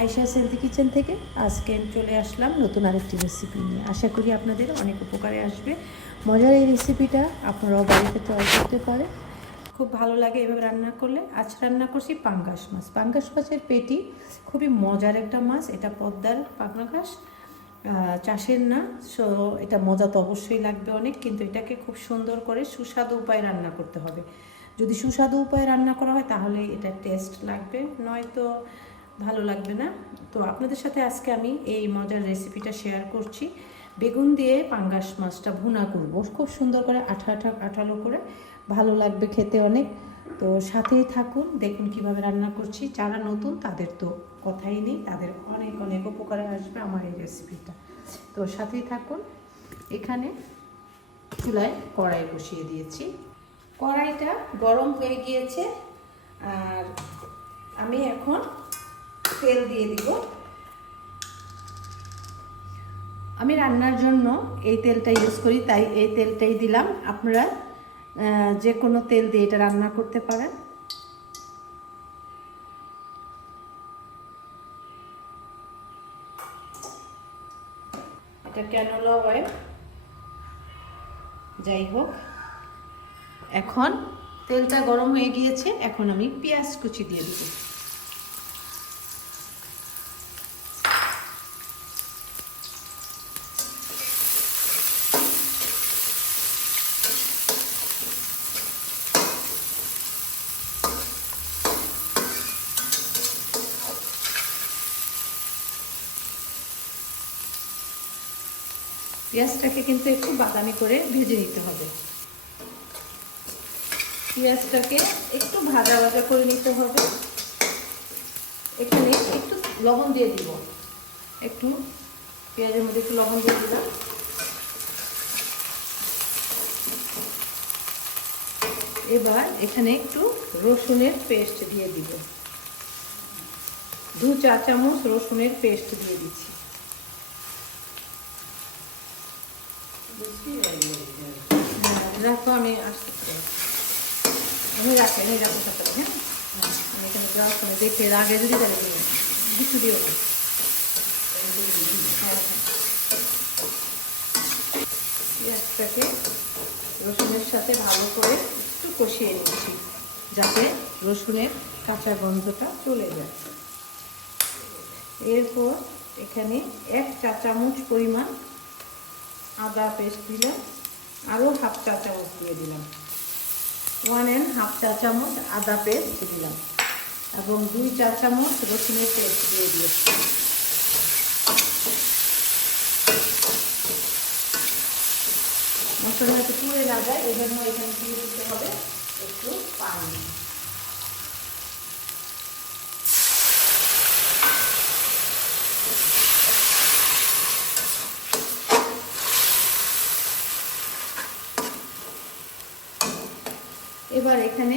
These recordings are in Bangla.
আয়শা সেলদি কিচেন থেকে আজকে চলে আসলাম নতুন আরেকটি রেসিপি নিয়ে। আশা করি আপনাদের অনেক উপকারে আসবে। মজার এই রেসিপিটা আপনারাও বাড়িতে ট্রাই করতে পারে খুব ভালো লাগে এভাবে রান্না করলে। আজ রান্না করছি পাঙ্গাস মাছ। পাঙ্গাস মাছের পেটি খুবই মজার একটা মাছ। এটা পদ্মার পাঙ্গাস। চাষের না সো এটা মজা তো অবশ্যই লাগবে অনেক, কিন্তু এটাকে খুব সুন্দর করে সুস্বাদু উপায়ে রান্না করতে হবে। যদি সুস্বাদু উপায়ে রান্না করা হয় তাহলে এটা টেস্ট লাগবে। নয়তো ভালো লাগবে না। তো আপনাদের সাথে আজকে আমি এই মজার রেসিপিটা শেয়ার করছি। বেগুন দিয়ে পাঙ্গাস মাছটা ভুনা করব। খুব সুন্দর করে আঠা আঠা, আঠালো করে। ভালো লাগবে খেতে অনেক। তো সাথেই থাকুন। দেখুন কীভাবে রান্না করছি। যারা নতুন, তাদের তো কথাই নেই। তাদের অনেক অনেক উপকারে আসবে আমার এই রেসিপিটা তো সাথেই থাকুন। এখানে চুলায় কড়াই বসিয়ে দিয়েছি। কড়াইটা গরম হয়ে গিয়েছে। আর আমি এখন তেল দিয়ে দিব। আমি রান্নার জন্য এই তেলটা ইউজ করি, তাই এই তেলটাই দিলাম। আপনারা যে কোনো তেল দিয়ে এটা রান্না করতে পারেন। এটা ক্যানোলা অয়েল যাই হোক, এখন তেলটা গরম হয়ে গিয়েছে, এখন আমি পেঁয়াজ কুচি দিয়ে দিব। পেঁয়াজটাকে কিন্তু একটু বাদামি করে ভেজে নিতে হবে। পেঁয়াজটাকে একটু ভাজা ভাজা করে নিতে হবে। এখানে একটু লবণ দিয়ে দিব। একটু পেঁয়াজের মধ্যে একটু লবণ দিয়ে দিলাম। এবার এখানে একটু রসুনের পেস্ট দিয়ে দিব। দু চা চামচ রসুনের পেস্ট দিয়ে দিচ্ছি হ্যাঁ, রাখো আমি আসতে আমি রাখি আমি সাথে হ্যাঁ? আমি এখানে ব্রাউজ করে দেখে আগে যদি তাহলে না। হ্যাঁ, হ্যাঁ। রসুনের সাথে ভালো করে একটু কষিয়ে নিচ্ছি যাতে রসুনের কাঁচা গন্ধটা চলে যায়। এরপর এখানে এক চা চামচ পরিমাণ আদা পেস্ট দিলাম। আরও হাফ চা চামচ দিয়ে দিলাম। ওয়ান অ্যান্ড হাফ চা চামচ আদা পেস্ট দিলাম এবং দুই চা চামচ রসুনের পেস্ট দিয়ে দিয়েছি। মশলা যাতে পুড়ে না যায় এই জন্য এখানে দিয়ে দিতে হবে একটু পানি। এবার এখানে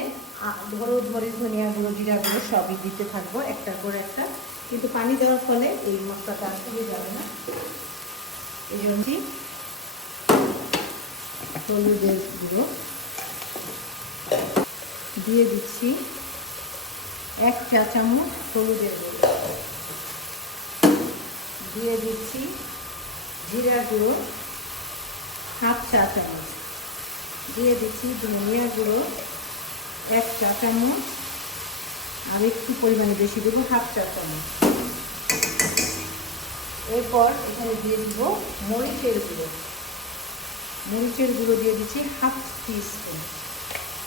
হলুদ মরিচ ধনিয়া গুঁড়ো জিরা গুঁড়ো সবই দিতে থাকব একটা করে একটা। কিন্তু পানি দেওয়ার ফলে এই মশলাটা পুড়ে যাবে না। এই জন্য হলুদের গুঁড়ো। দিয়ে দিচ্ছি এক চা চামচ হলুদের গুঁড়ো। দিয়ে দিচ্ছি জিরা গুঁড়ো হাফ চা চামচ। দিয়ে দিচ্ছি ধনিয়া গুঁড়ো এক চা চামচ, আর একটু পরিমাণে বেশি দেবো হাফ চা চামচ। এরপর এখানে দিয়ে দিব মরিচের গুঁড়ো। মরিচের গুঁড়ো দিয়ে দিচ্ছি হাফ টি স্পুন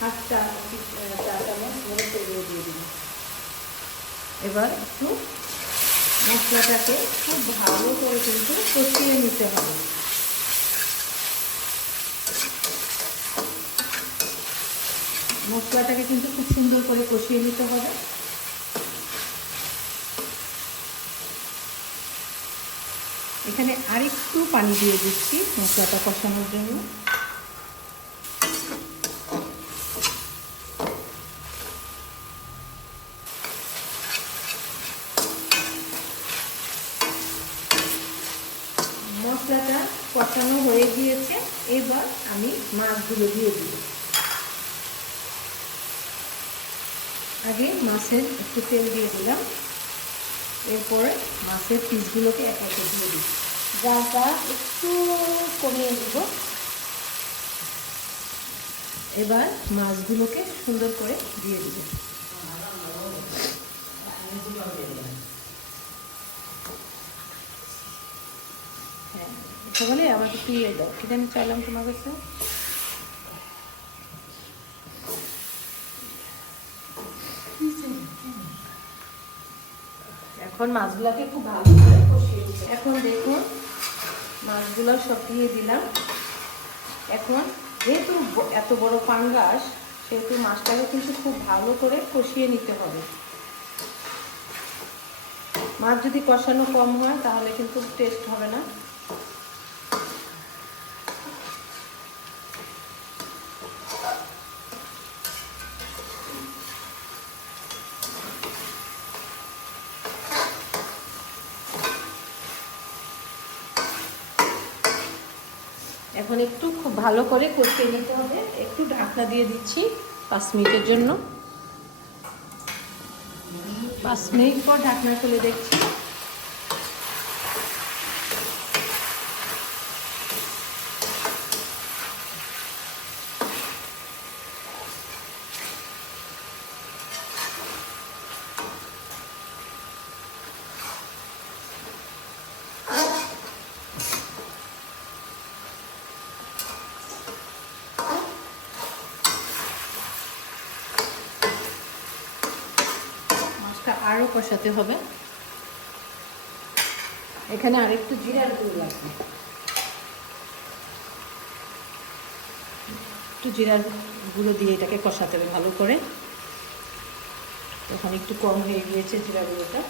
হাফ চা চা চামচ মরিচের গুঁড়ো দিয়ে দিব। এবার একটু মশলাটাকে খুব ভালো করে কিন্তু কষিয়ে নিতে হবে। মশলাটাকে কিন্তু খুব সুন্দর করে কষিয়ে নিতে হবে। এখানে আরেকটু পানি দিয়ে দিচ্ছি মশলাটা কষানোর জন্য। মশলাটা কষানো হয়ে গিয়েছে। এবার আমি মাছগুলো দিয়ে দিই মাছের একটু তেল দিয়ে দিলাম। এরপরে মাছের পিসগুলোকে এক একে দিয়ে দিই জালটা একটু কমিয়ে দিব এবার মাছগুলোকে সুন্দর করে দিয়ে দিব। হ্যাঁ বলে আমাকে ইয়ে দাও। কি জানি চাইলাম তোমার কাছে এখন মাছগুলোকে খুব ভালো করে কষিয়ে এখন দেখুন মাছগুলো সব দিয়ে দিলাম। এখন যেহেতু এত বড় পাঙ্গাস, সেহেতু মাছটাকে কিন্তু খুব ভালো করে কষিয়ে নিতে হবে। মাছ যদি কষানো কম হয়, তাহলে কিন্তু টেস্ট হবে না। এখন একটু খুব ভালো করে কষিয়ে নিতে হবে। একটু ঢাকনা দিয়ে দিচ্ছি পাঁচ মিনিটের জন্য। পাঁচ মিনিট পর ঢাকনা খুলে দেখছি মাছটা আরও কষাতে হবে। এখানে আরেকটু জিরার গুঁড়ো লাগবে। একটু জিরার গুঁড়ো দিয়ে এটাকে কষাতে হবে ভালো করে। তখন একটু কম হয়ে গিয়েছে জিরা গুঁড়োটা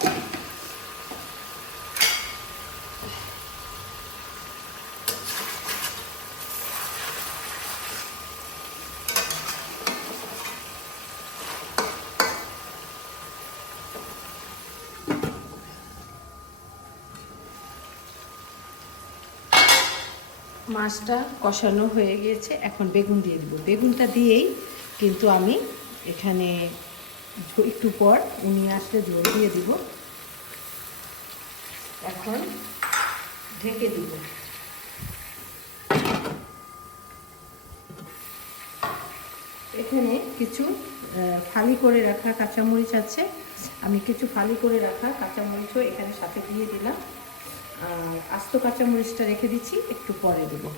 মাছটা কষানো হয়ে গিয়েছে। এখন বেগুন দিয়ে দেবো। বেগুনটা দিয়েই কিন্তু আমি এখানে একটু পর উনি আসলে ঝোল দিয়ে দিব। এখন ঢেকে দিব। এখানে কিছু ফালি করে রাখা কাঁচামরিচ আছে। আমি কিছু ফালি করে রাখা কাঁচামরিচও এখানে সাথে দিয়ে দিলাম। আস্ত কাঁচামরিচটা রেখে দিচ্ছি, একটু পরে দেবো।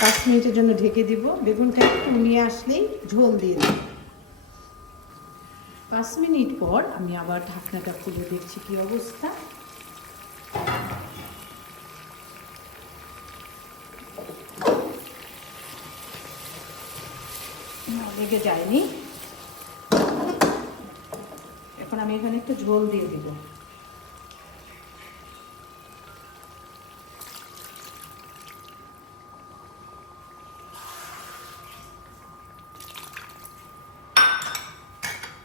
পাঁচ মিনিটের জন্য ঢেকে দিব। বেগুনটা একটু নিয়ে আসলেই ঝোল দিয়ে দেব। পাঁচ মিনিট পর আমি আবার ঢাকনাটা খুলে দেখছি কি অবস্থা। লেগে যায়নি। এখন আমি এখানে একটু ঝোল দিয়ে দিব।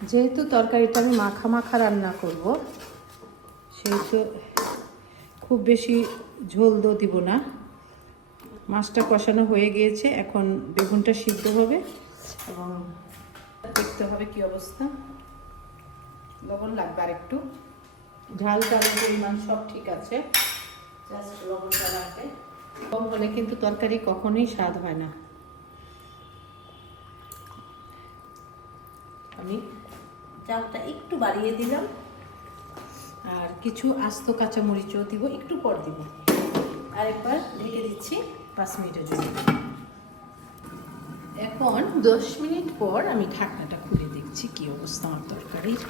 যেহেতু তরকারিটা আমি মাখা মাখা রান্না করব সেহেতু খুব বেশি ঝোল দো দিব না। মাছটা কষানো হয়ে গিয়েছে, এখন বেগুনটা সিদ্ধ হবে। এবং দেখতে হবে কি অবস্থা। লবণ লাগবে আর একটু ঝাল চালের পরিমাণ সব ঠিক আছে। জাস্ট লবণটা লাগবে। কম হলে কিন্তু তরকারি কখনোই স্বাদ হয় না। আমি চালটা একটু বাড়িয়ে দিলাম। আর কিছু আস্ত কাঁচামরিচও দিব একটু পর দিব। আরেকবার ঢেকে দিচ্ছি। পাঁচ মিনিটের জন্য। এখন দশ মিনিট পর আমি ঢাকনাটা খুলে দেখছি কি অবস্থা আমার তরকারির।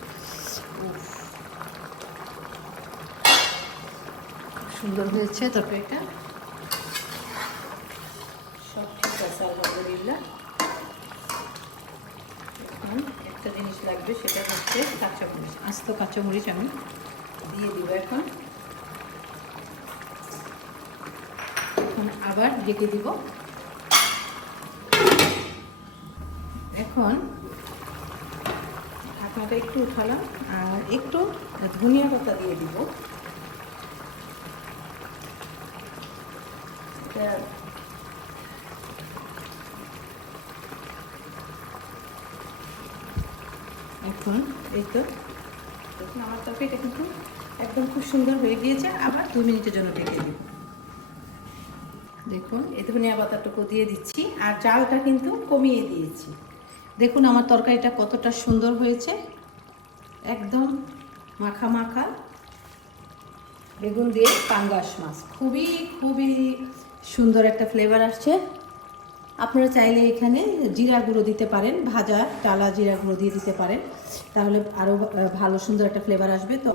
সুন্দর হয়েছে তরকারিটা। সব ঠিক আছে, আলহামদুলিল্লাহ। একটা জিনিস লাগবে, সেটা হচ্ছে কাঁচামরিচ, আস্ত কাঁচামরিচ আমি দিয়ে দিব এখন। এখন আবার ঢেকে দিব। এখন ঢাকনা ঢাকনাটা একটু উঠালাম আর একটু ধনিয়া পাতা দিয়ে দিব। এখন এই তো। দেখুন, আমার তরকারিটা কিন্তু একদম খুব সুন্দর হয়ে গিয়েছে, আবার দু মিনিটের জন্য ঢেকে দিব। দেখুন, এই ধনিয়া পাতাটুকু দিয়ে দিচ্ছি আর চালটা কিন্তু কমিয়ে দিয়েছি। দেখুন আমার তরকারিটা কতটা সুন্দর হয়েছে। একদম মাখা মাখা বেগুন দিয়ে পাঙ্গাস মাছ। খুবই খুবই সুন্দর একটা ফ্লেভার আসছে। আপনারা চাইলে এখানে জিরা গুঁড়ো দিতে পারেন, ভাজা টালা জিরা গুঁড়ো দিয়ে দিতে পারেন। তাহলে আরও ভালো সুন্দর একটা ফ্লেভার আসবে। তো